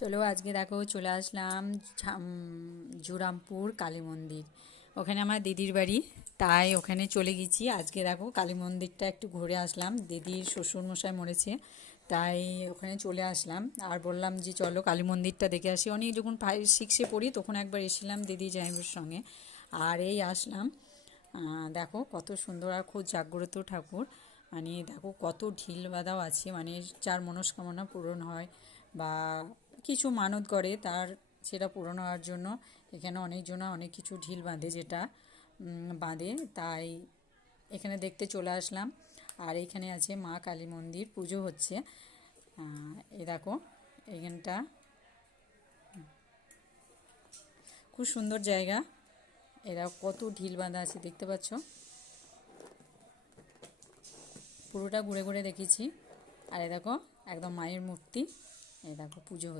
চলো আজকে দেখো চলে আসলাম জুরামপুর কালী মন্দির। ওখানে আমার দিদির বাড়ি, তাই ওখানে চলে গেছি। আজকে দেখো কালী মন্দিরটা একটু ঘুরে আসলাম, দিদির শ্বশুরমশাই মরেছে, তাই ওখানে চলে আসলাম। আর বললাম যে চলো কালী মন্দিরটা দেখে আসি। অনেক যখন 5-6-এ পড়ি তখন একবার এসেছিলাম দিদি জামাইবাবুর সঙ্গে, আর এই আসলাম। দেখো কত সুন্দর আর খুব জাগ্রত ঠাকুর। মানে দেখো কত ঢিল বাঁধাও আছে, মানে যার মনস্কামনা পূরণ হয় বা কিছু মানত করে তার সেটা পূরণ হওয়ার জন্য এখানে অনেকজনা অনেক কিছু ঢিল বাঁধে, যেটা বাঁধে। তাই এখানে দেখতে চলে আসলাম। আর এখানে আছে মা কালী মন্দির, পুজো হচ্ছে। এই দেখো এখানটা খুব সুন্দর জায়গা। এরা কত ঢিল বাঁধা আছে দেখতে পাচ্ছ, পুরোটা ঘুরে ঘুরে দেখেছি। আর এ দেখো একদম মায়ের মূর্তি, এই দেখো পুজো হচ্ছে।